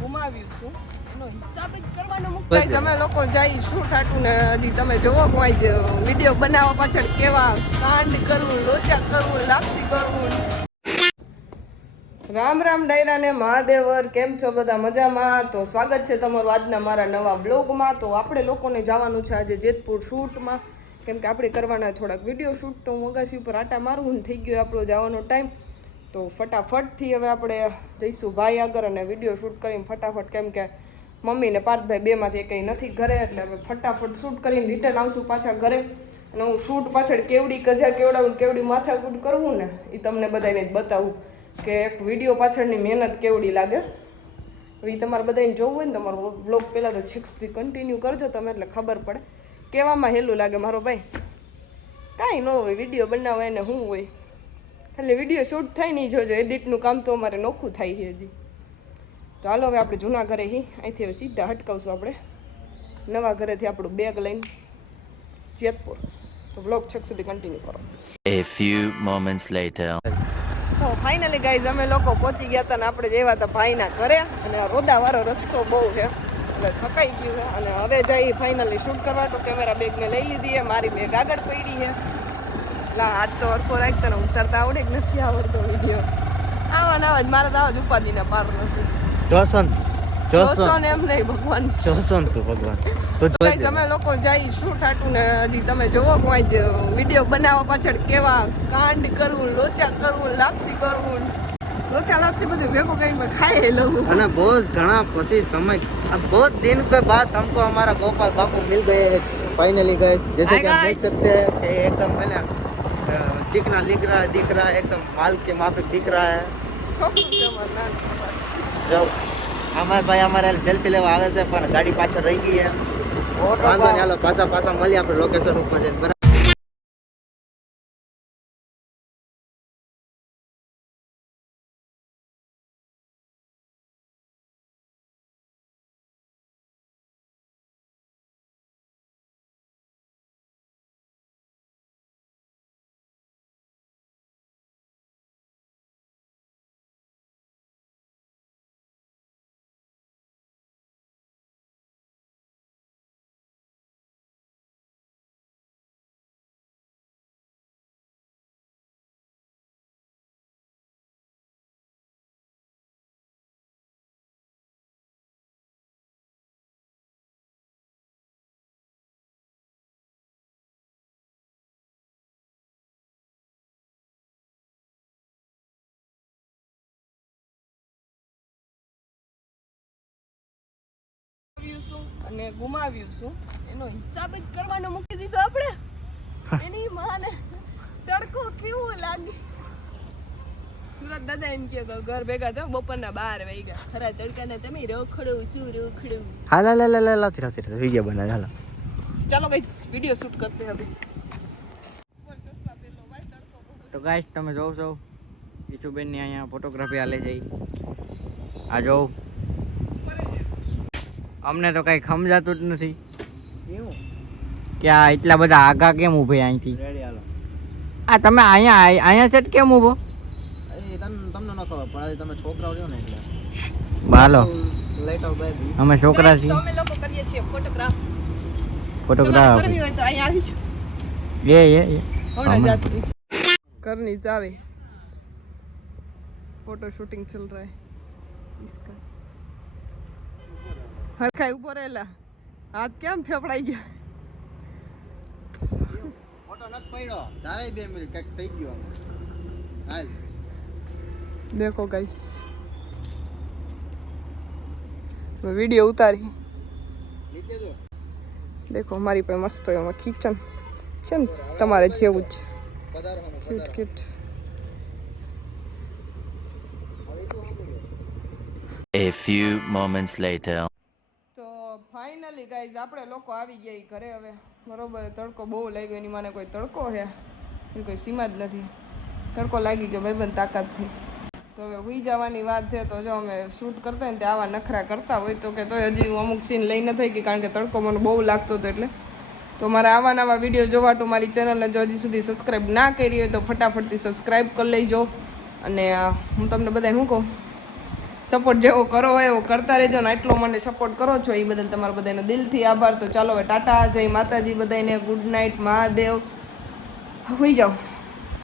ગુમાવ્યું છું. એનો હિસાબ જ કરવાનો મુકાય તમે લોકો જાય શું ઠાટું ને હજી તમે જોવો કોઈ વીડિયો બનાવવા પાછળ કેવા કાંડ કરવું લોચા કરવું લાપસી કરવું રામ રામ ડાયરા ને મહાદેવર કેમ છો બધા મજામાં? તો સ્વાગત છે તમારું આજના મારા નવા બ્લોગમાં. તો આપણે લોકોને જવાનું છે આજે જેતપુર શૂટમાં. કેમ કે આપણે કરવાના થોડાક વીડિયો શૂટ તો હું અગાસી ઉપર આટા મારું ને થઈ ગયો આપણો જવાનો ટાઈમ. તો ફટાફટથી હવે આપણે જઈશું ભાઈ આગળ અને વીડિયો શૂટ કરીને ફટાફટ કેમ કે મમ્મી ને પાર્થભાઈ બેમાંથી કંઈ નથી ઘરે, એટલે હવે ફટાફટ શૂટ કરીને રિટર્ન આવશું પાછા ઘરે. અને હું શૂટ પાછળ કેવડી કજા કેવડાવું કેવડી માથાકૂટ કરવું ને એ તમને બધાને જ બતાવું કે એક વીડિયો પાછળની મહેનત કેવડી લાગે. એ તમારે બધાને જોવું હોય ને તમારો વ્લોગ પહેલાં તો છેક સુધી કન્ટિન્યુ કરજો તમે, એટલે ખબર પડે. કેવામાં હેલું લાગે મારો ભાઈ? કાંઈ ન હોય, વીડિયો બનાવવા એને શું હોય. ખાલી વીડિયો શૂટ થાય નહીં જોજો. એડિટનું કામ તો અમારે નોખું થાય છે હજી. તો હાલો હવે આપણે જૂના ઘરે હી. અહીંથી હવે સીધા હટકાવશું આપણે. નવા ઘરેથી આપણું બેગ લઈને જેતપુર. તો બ્લોગ છેક સુધી કન્ટિન્યુ કરો. A few moments later. તો ફાઇનલી ગાઈઝ અમે લોકો પહોંચી ગયા હતા ને આપણે જેવા હતા ભાઈના ઘરે. અને રોદાવાળો રસ્તો બહુ છે. એટલે થકાઈ ગયું છે. અને હવે જઈ ફાઇનલી શૂટ કરવા. તો કેમેરા બેગ મેં લઈ લીધી છે. મારી બેગ આગળ પડી છે. લા હાથ તો અરખો રાખતા ને ઉતરતા આવડે કે નથી આવડતો વિડીયો આવા ને આવા જ મારા તો આવા જ ઉપાધિના પાર નથી જોશન જોશો જોશન ને એમ નહીં ભગવાન જોશન તું ભગવાન તો ગાઈઝ અમે લોકો જાય શું ઠાટું ને હજી તમે જોવો કોઈ જ વિડીયો બનાવવા પાછળ કેવા કાંડ કરવું લોચા કરવું લાપસી કરવું લોચા લાપસી બધું ભેગું કરીને ખાઈ લઉં અને બોસ ઘણા પછી સમય अब बहुत दिन के बाद हमको हमारा गोपाल बापू मिल गए हैं फाइनली गए जैसे कि आप Hi, देख guys. सकते हैं कि एकदम मैंने अ, चिकना लिख रहा है दिख रहा है एकदम माल के माफिक दिख रहा है છોકરું છે અમારું નાનું. જો અમારા ભાઈ અમારે સેલ્ફી લેવા આવે છે પણ ગાડી પાછળ રહી ગઈ છે વાંધો નહીં હાલો પાછા પાછા મળીએ આપણે લોકેશન ઉપર જઈને બરાબર શું અને ગુમાવ્યું શું એનો હિસાબ જ કરવાનો મૂકી દીધો આપણે. એની માને તડકો કેવો લાગે? સુરત દાદા એમ કે ઘર ભેગા થયો બપોરના બાર વાગ્યા. ખરા તડકાને તમે રોખડું શું રોખડું? હાલ હાલ હાલ હાલ લાતી લાતી વીડિયો બનાવ હાલ. ચાલો ગાઈસ વીડિયો શૂટ કરતે હવે. તો ગાઈસ તમે જોવ છો ઈશુબેનની અહીંયા ફોટોગ્રાફી હાલે જઈ આ જોવ. અમને તો કઈ સમજાતું જ નથી એવું કે આ એટલા બધા આગા કેમ ઊભે અહીંથી રેડી હાલો આ તમે અહીંયા આય- અહીંયા સેટ કેમ ઊભો એ તમને તમને ન ખબર પણ આજે તમે છોકરાઓ રહ્યો ને એટલે હાલો લાઈટ આઉટ બાય અમે છોકરા તો છીએ અમે લોકો કરીએ છીએ ફોટોગ્રાફ ફોટોગ્રાફ કરવી હોય તો અહીંયા આવી છું એ એ એ હમણાં હમણાં. જાતી છે ઘરની ચાવી फोटो शूटिंग चल रहा है इसका હરખાઈ ઊભો રહેલા. હાથ કેમ ફેફડાઈ ગયા? ફોટો નથી પડ્યો. ચારે બે મિનિટ કંઈક થઈ ગયો હાલ. દેખો ગાઈસ વીડિયો ઉતારી. નીચે જો. દેખો મારી પાસે મસ્ત એમાં કિચન છે ને. તમારે જેવું જ. Cute. Cute A few moments later. તો ફાઇનલી ગાઈઝ આપણે લોકો આવી ગયા એ ઘરે હવે. બરોબર, તડકો બહુ લાગ્યો, એની મને કોઈ તડકો છે એની કોઈ સીમા જ નથી. તડકો લાગી ગયો, ભાઈબંધ તાકાતથી તો હવે હુઈ જવાની વાત છે, તો જો અમે શૂટ કરતા ને તે આવા નખરા કરતા હોય, તો કે તોય હજી હું અમુક સીન લઈ ન થઈ ગઈ કારણ કે તડકો મને બહુ લાગતો હતો એટલે. તો મારા આવા નવા વીડિયો જોવા તો મારી ચેનલને જો હજી સુધી સબસ્ક્રાઈબ ના કરી હોય, તો ફટાફટથી સબસ્ક્રાઈબ કરી લેજો. અને હું તમને બધાને શું કહું? સપોર્ટ જેવો કરો હોય એવો કરતા રહેજો ને એટલો મને સપોર્ટ કરો છો એ બદલ તમારા બધાનો દિલથી આભાર. તો ચાલો હવે ટાટા, જય માતાજી બધાને ગુડ નાઇટ, મહાદેવ. હોઈ જાઓ.